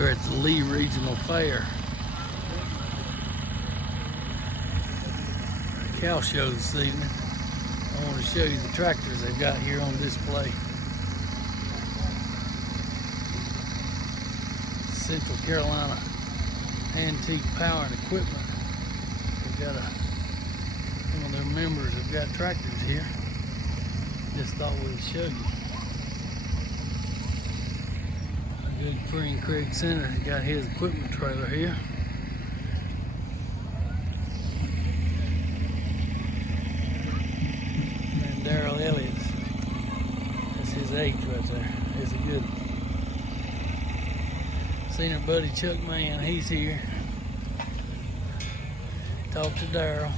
here at the Lee Regional Fair. Cow show this evening. I want to show you the tractors they've got here on display. Central Carolina Antique Power and Equipment. They've got some of their members have got tractors here. Just thought we'd show you. A good Green Creek Center has got his equipment trailer here. And Darrell Elliott's. That's his age right there. He's a good one. Seen our buddy Chuck Mann, he's here. Talked to Darrell.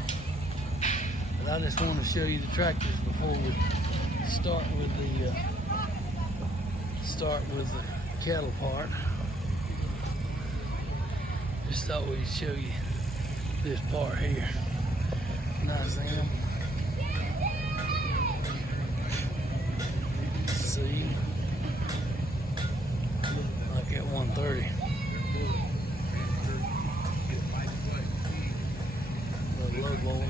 But I just want to show you the tractors before we start with the cattle part. Just thought we'd show you this part here. Nice M. See, like at 130. The low boy.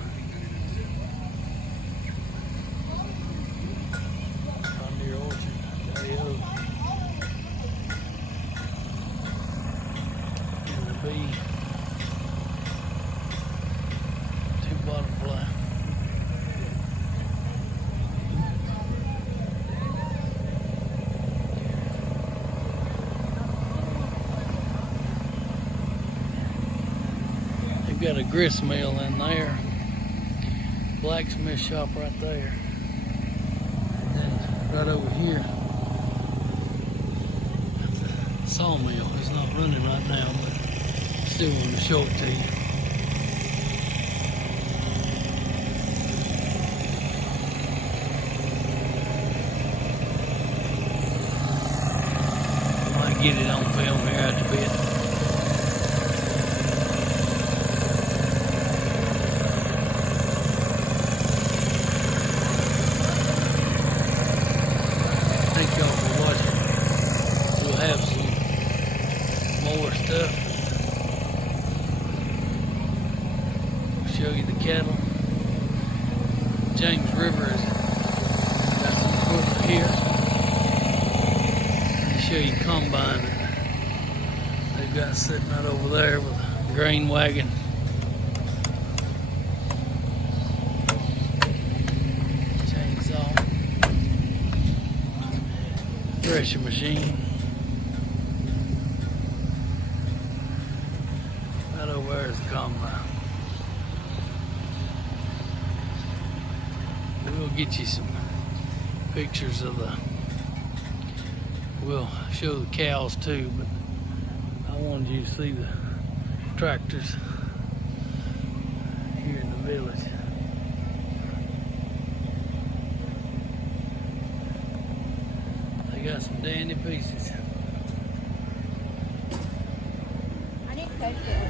Two butterfly. They've got a grist mill in there, blacksmith shop right there, and then right over here sawmill. It's not running right now, but still want to show it to you. I might get it on film here after a bit. Thank y'all for watching. We'll have some more stuff. We'll show you the cattle. James River has got some equipment here. I'll show you combine that they've got sitting right over there with a grain wagon. Chainsaw. Thresher machine. Right over there is the combine. We'll get you some pictures of we'll show the cows too, but I wanted you to see the tractors here in the village. They got some dandy pieces. I didn't take it.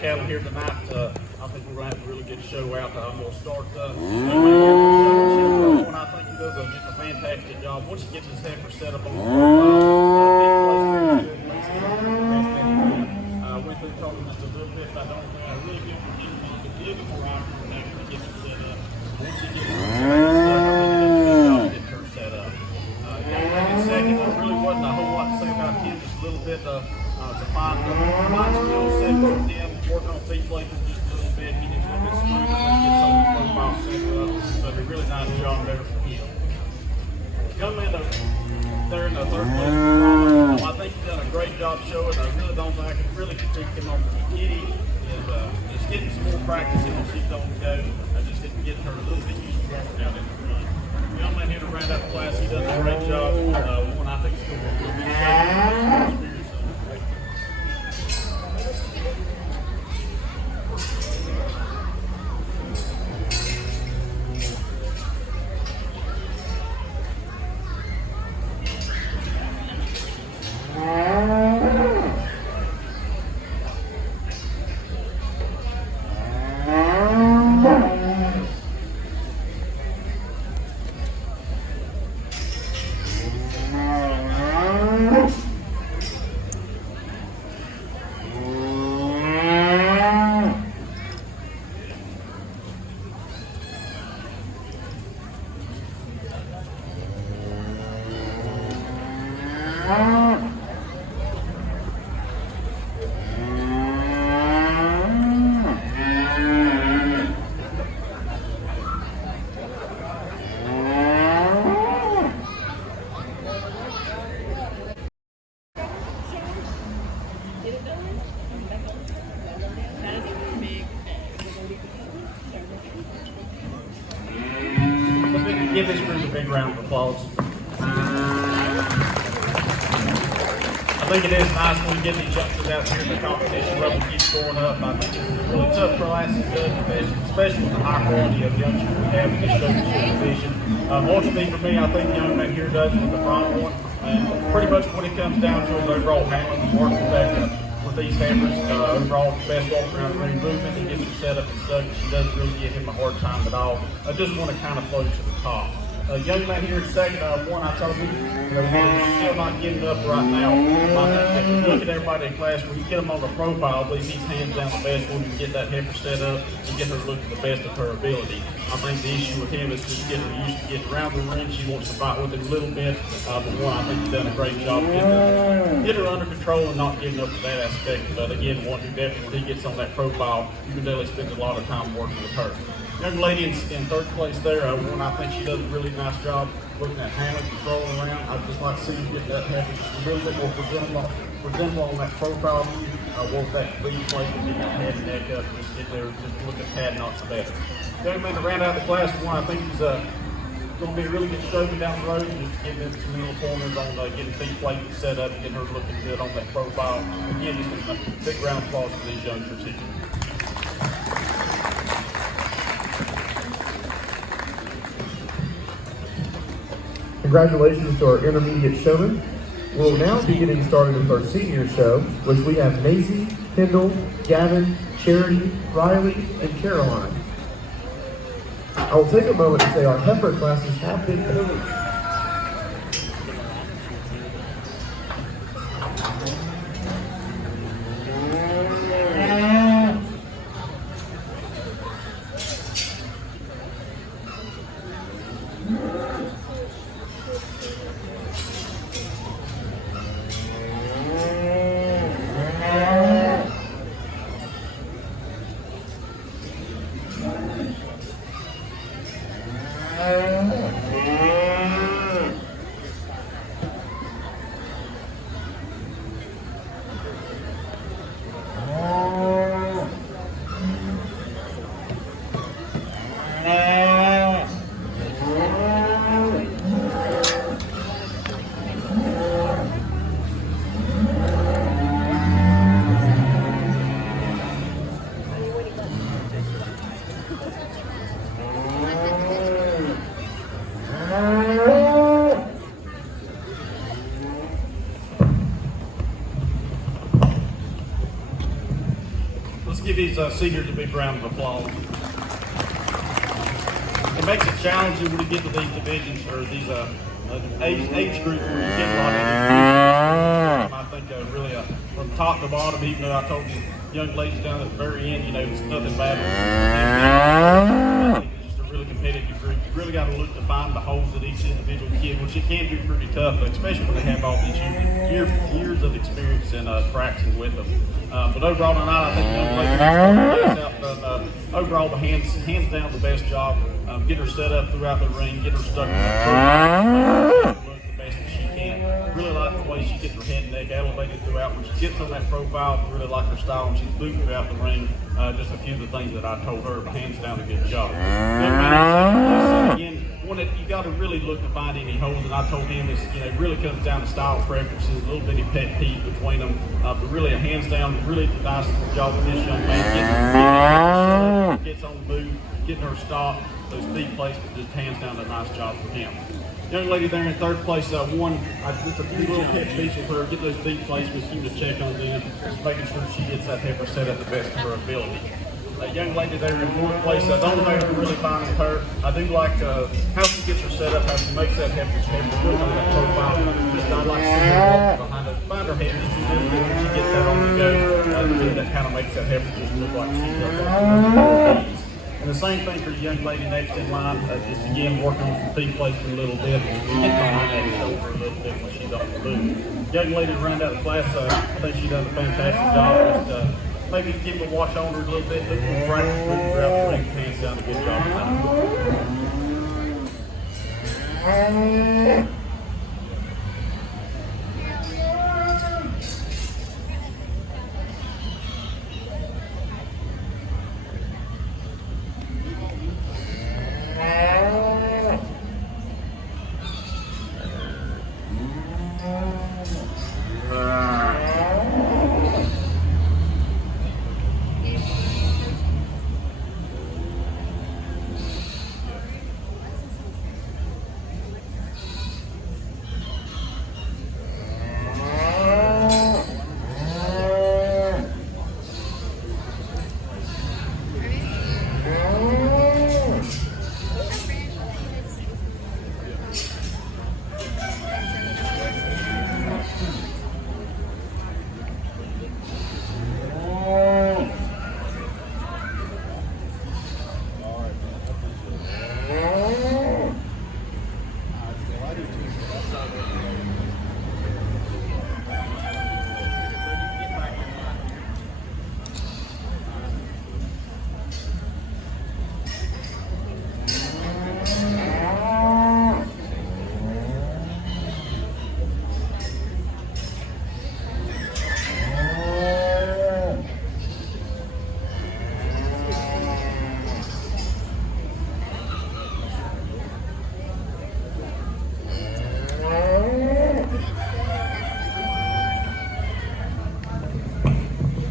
Cattle here tonight. I think we're going to have a really good show out. I'm going to start. I think he does a fantastic job. Once he gets his heifer set up on the went through talking just a little bit. I really do forgive him on the vehicle for he gets it set up. Once he gets it set up, there in the third place. I think he's done a great job showing. I really don't think I can really critique him on the kitty. Just getting some more practice in when she's on the go. Just getting her a little bit used to walking out in the front. The young man here to round out the class, he does a great job. One I think is going to be a good experience. Give this group a big round of applause. I think it is nice when we get these youngsters out here and the competition level keeps going up. I think it's a really tough class, especially with the high quality of youngsters we have in this showmanship division. Ultimately for me, I think the young man here does with the front one. And pretty much when it comes down to his overall handling and working back with these Heifers, overall best walk around the ring movement, he gets her set up and stuck. She doesn't really give him a hard time at all. I just want to kind of float to the top. Young man here in second, one I told you, he's still not getting up right now. If you look at everybody in class, when you get them on the profile, I believe he's hands down the best one to get that heifer set up and get her looking the best of her ability. I think the issue with him is just getting her used to getting around the ring. She wants to fight with it a little bit, but one, I think he's done a great job getting her under control and not giving up to that aspect. But again, one who definitely, when he gets on that profile, you can definitely spend a lot of time working with her. Young lady in third place there, one I think she does a really nice job looking at handling, controlling around. I'd just like to see her get that heifer just a little bit more presentable on that profile view. Work that lead place and get that head and neck up, just get there, just look a tad notch better. Young man to round out the class, one I think he's going to be a really good stroking down the road and just getting into some middle corners on getting feet plated set up, getting her looking good on that profile. Again, just a big round of applause for these youngsters here. Congratulations to our intermediate showmen. We'll now be getting started with our senior show, which we have Maisie, Kendall, Gavin, Charity, Riley, and Caroline. I will take a moment to say our heifer classes have been finished. Let's give these seniors a big round of applause. It makes it challenging when you get to these divisions or these age groups where you get a lot of I think really from top to bottom, even though I told you young ladies down at the very end, it's nothing bad. I think it's just a really competitive group. You really got to look to find the holes in each individual kid, which it can be pretty tough, especially when they have all these years of experience in practicing with them. But overall tonight, I think young ladies out overall the hands down the best job. Get her set up throughout the ring, get her stuck in the look the best that she can. place, she gets her head and neck elevated throughout. When she gets on that profile, I really like her style, and she's moving throughout the ring. Just a few of the things that I told her, but hands down, a good job. Again, one that you got to really look to find any holes, and I told him this, it really comes down to style preferences, a little bitty pet peeve between them, but really a hands down, really nice job with this young man, gets on the move, getting her stopped, those feet placements, just hands down a nice job for him. Young lady there in third place, just a few little pet peeves with her, get those feet placements, keep the check on them, just making sure she gets that heifer set at the best of her ability. Young lady there in fourth place, the only thing I'm really fine with her, I do like how she gets her set up, how she makes that heifer good on that profile. Just I like seeing her walk behind her, find her head just a little bit when she gets that on the go. That kind of makes that heifer just look like she's up on. And the same thing for the young lady next in line, just again working on some feet placement a little bit, getting behind that shoulder a little bit when she's on the move. Young lady running out of the class, I think she does a fantastic job. Just maybe give a watch on her a little bit, look for practice, move throughout the ring, hands down, a good job.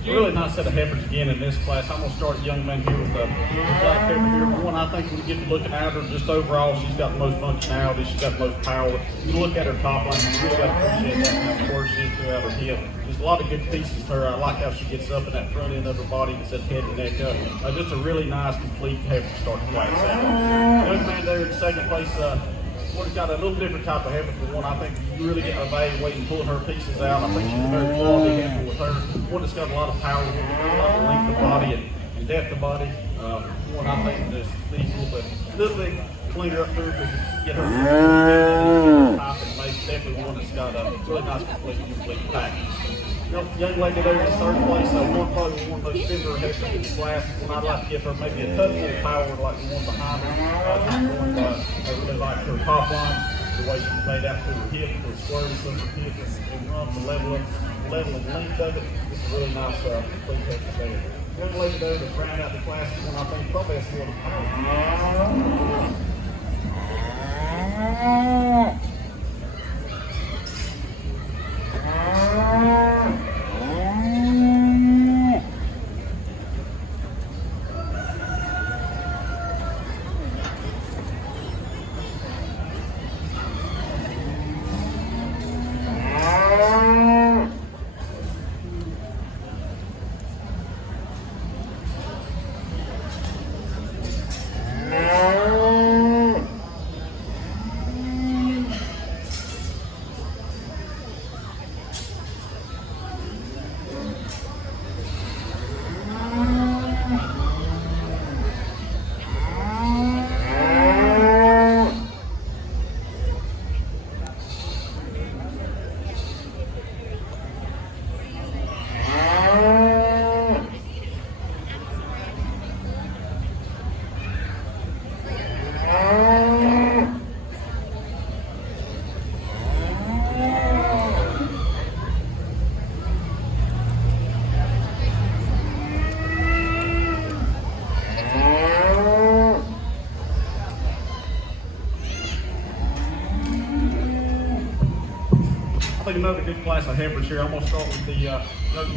Really nice set of heifers again in this class. I'm going to start a young man here with the black heifer here. One, I think when we get to looking at her, just overall, she's got the most functionality, she's got the most power. You look at her top line, you really got to appreciate that how where she is throughout her hip. There's a lot of good pieces to her. I like how she gets up in that front end of her body and sets head and neck up. Just a really nice, complete heifer to start the class out. Young man there in second place, one's got a little different type of heifer for one. I think you really get evaluating, pulling her pieces out. I think she's a very quality heifer with her. One that's got a lot of power, a lot of length of body and depth of body. One I think just needs a little bit cleaner up through to get her top and make definitely one that's got a really nice complete package. Young lady there in third place, probably one of those thinner heifers in the class. When I'd like to give her maybe a touch more power like the one behind her. I really like her top line, the way she's laid out through her hip, the squares of her hip, and rump, the level of length of it. It's a really nice complete heifer there. Young lady there that's round out the class, one I think probably has more power. think another good class of heifers here. I'm going to start with the young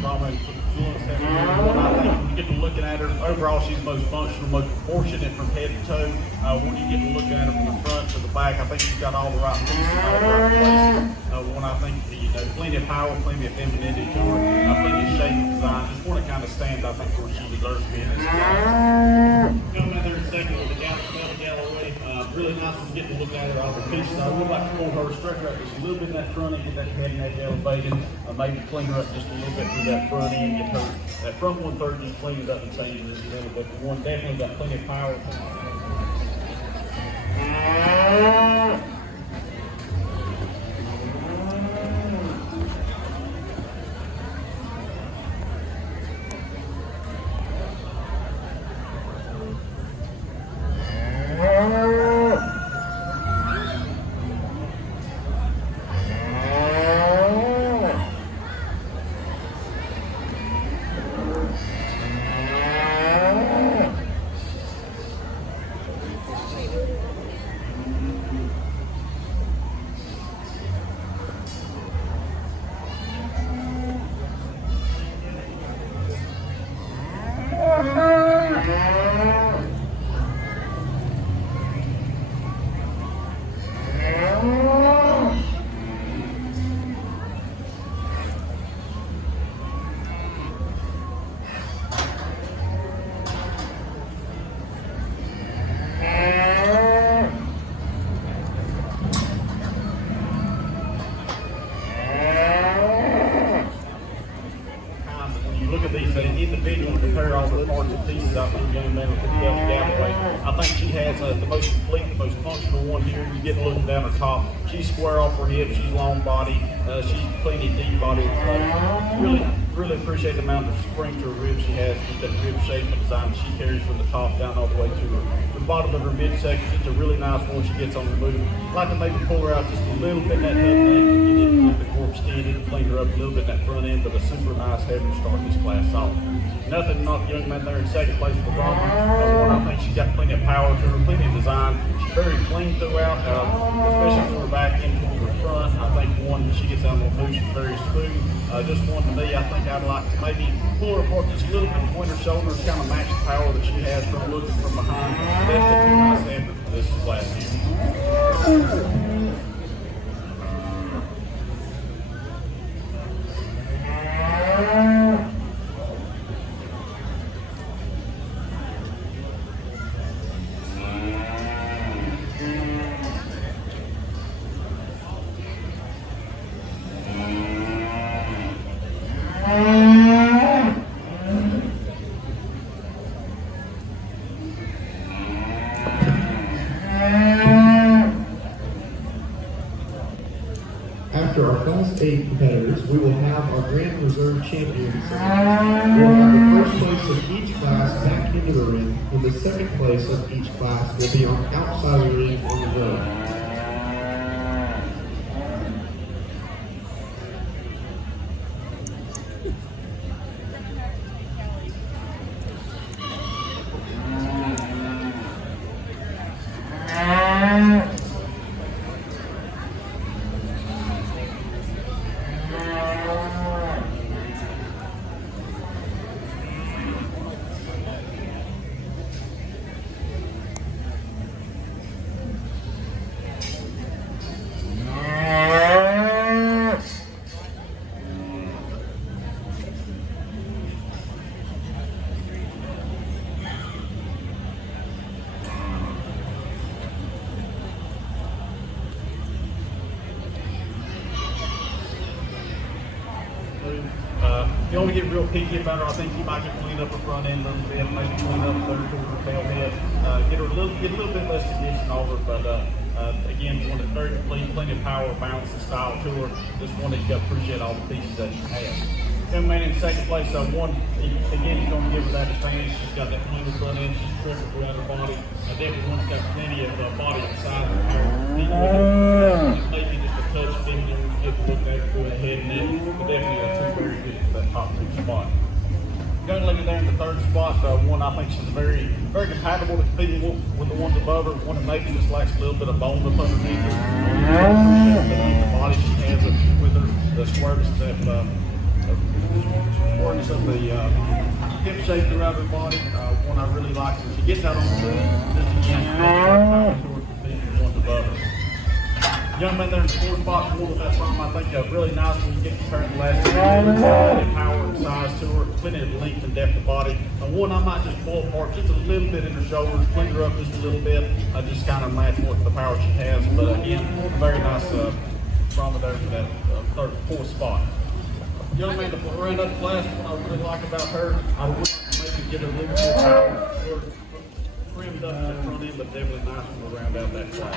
mama and put the influence heifer here. One, I think when you get to looking at her, overall she's most functional, most proportionate from head to toe. When you get to looking at her from the front to the back, I think she's got all the right pieces in all the right places. One, I think plenty of power, plenty of femininity to her, plenty of shape and design. Just one that kind of stands, I think, where she deserves to be in this class. Coming in there in second with the Galloway. Really nice to get to look at her all the pieces. I would like to pull her stretch her up just a little bit in that front end, get that head and that elevated. Maybe clean her up just a little bit through that front end, get her that front 1/3 just clean it up and change it just a little bit. But one definitely got plenty of power. Individual and compare all the parts and pieces out of the young man with the Galloway. I think she has the most complete, the most functional one here. You get looking down her top. She's square off her hip. She's long body. She's plenty deep body. Really appreciate the amount of spring to her ribs she has. With that rib shape and design she carries from the top down all the way to the bottom of her midsection. It's a really nice one. She gets on the move. I'd like to maybe pull her out just a little bit in that head neck and get it a little bit more extended, clean her up a little bit in that front end, but a super nice head to start this class off. Nothing not the young man there in second place for Bronco. I think she's got plenty of power to her, plenty of design. She's very clean throughout, especially from her back end to her front. I think one, she gets out on the move, she's very smooth. Just one to me, I think I'd like to maybe pull her apart just a little bit between her shoulders, kind of match the power that she has from looking from behind. Definitely too nice effort for this class here. After our Class A competitors, we will have our Grand Reserve Champions. We'll have the first place of each class back into the ring, and the second place of each class will be on outside the ring on the road. If you want to get real picky about her, I think you might get clean up her front end a little bit, maybe clean up her tail head, get a little bit less condition over her, but again, one that's very complete, plenty of power, balance, and style to her. Just one that you got to appreciate all the pieces that she has. Young man in second place, one, again, he's going to give her that advantage. She's got that clean front end, she's tripping throughout her body. Definitely one's got plenty of body on the side of her hair. Maybe just a touch feminine when you get to look at her through the head and neck, but definitely two very good for that top two spot. Young lady there in the third spot, one I think she's very compatible to competing with the ones above her. One that maybe just lacks a little bit of bone up underneath her. The body she has with her. squareness of the hip shape throughout her body. One I really like when she gets out on the field, just again, power towards the feet and ones above her. Young man there in the 4 spot, with that from, I think really nice when you get compared to the last 2 years. Plenty of power and size to her, plenty of length and depth of body. One I might just pull apart just a little bit in her shoulders, clean her up just a little bit, just kind of match what the power she has. But again, very nice Brahma there for that 4th spot. Young man to round up the class, what I really like about her, I would like to maybe get a little more power, sort of trimmed up in the front end, but definitely nice when we round out that class.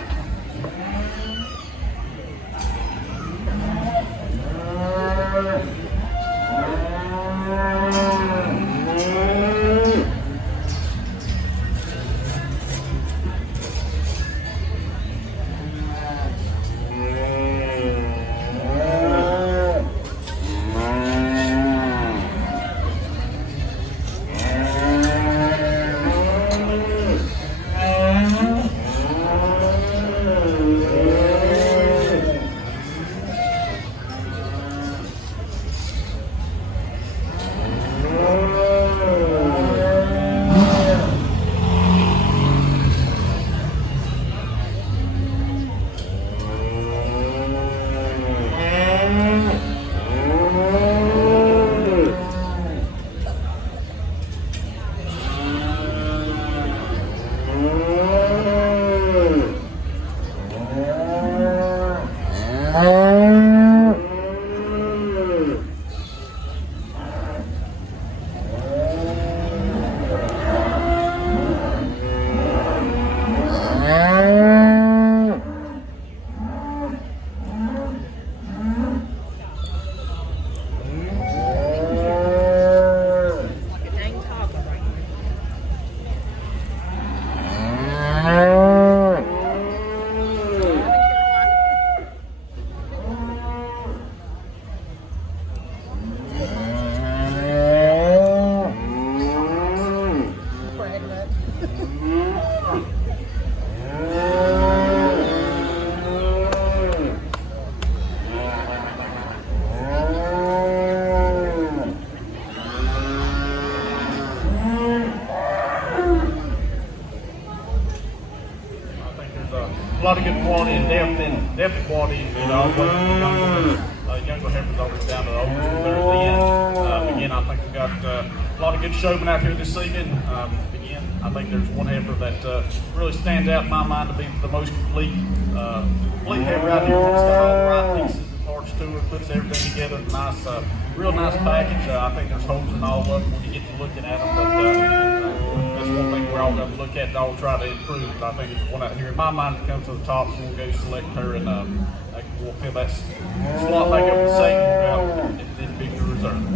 A lot of good quality and depth of quality in all places. Younger heifers always down to the older at the end. Again, I think we've got a lot of good showmen out here this evening. Again, I think there's one heifer that really stands out in my mind to be the most complete heifer out here. It's got all the right pieces and parts to it, puts everything together in a nice, real nice package. I think there's holes in all of them when you get to looking at them, but that's one thing we're all going to look at and all try to improve. I think there's one out here in my mind that comes to the top, so we'll go select her and we'll fill that slot back up the same and then big reserve.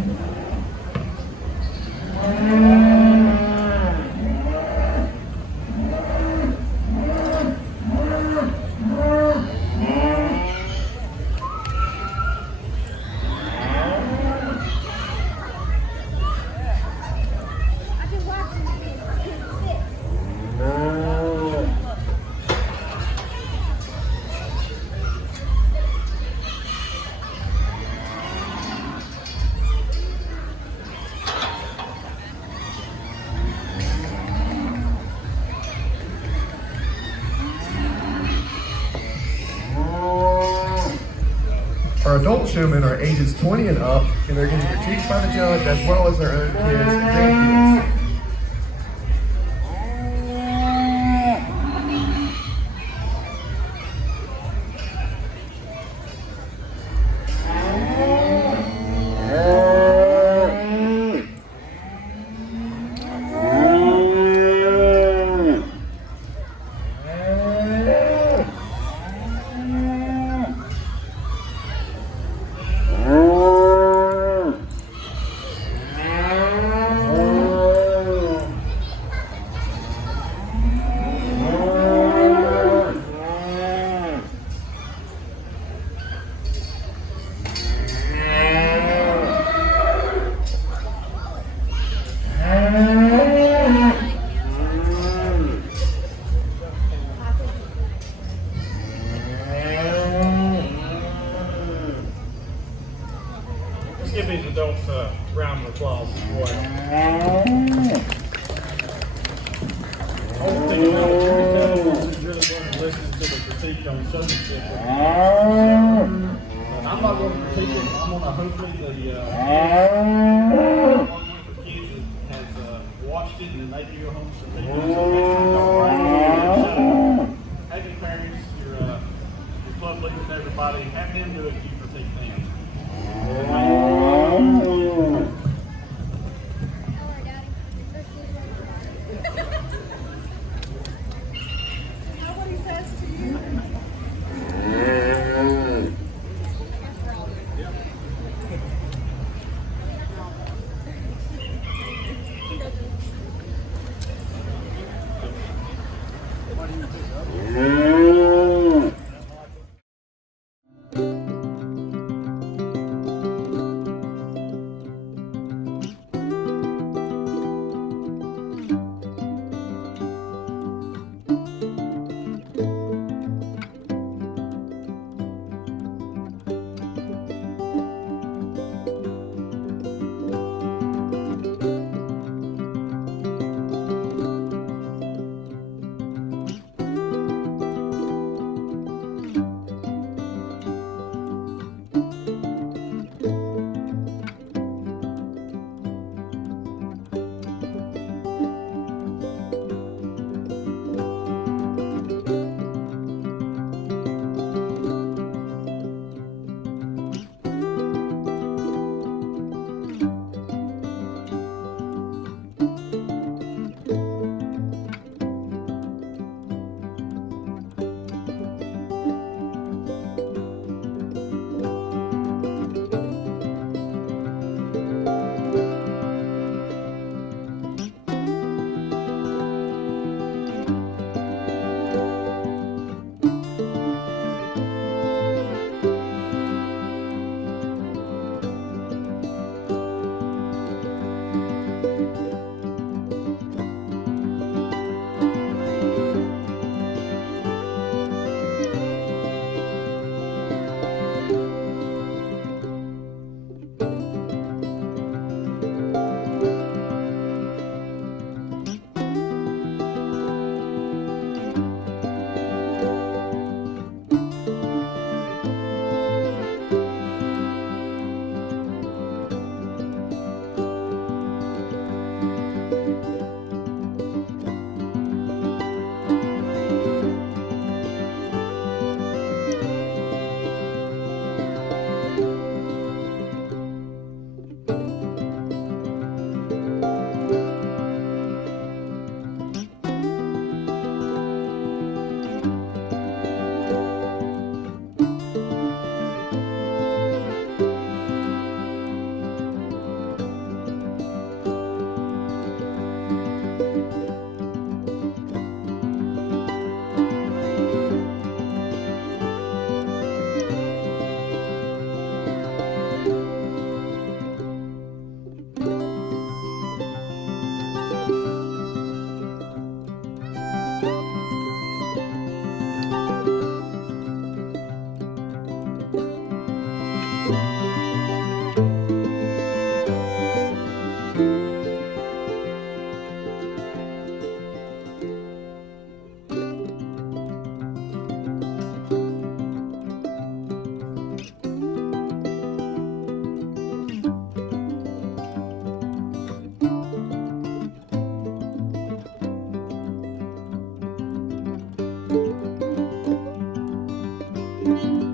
Our adult showmen are ages 20 and up, and they're getting critiqued by the judge as well as their own kids and grandkids. adults round of applause as well. Only thing about the jury is really going to listen to the critique on showmanship. I'm not going to critique it. I'm going to hopefully the kids has watched it and they can go home and critique it. So next time y'all bring it, have your parents, your club leaders, everybody, have them do it and you critique them. Nobody says to you. Thank you.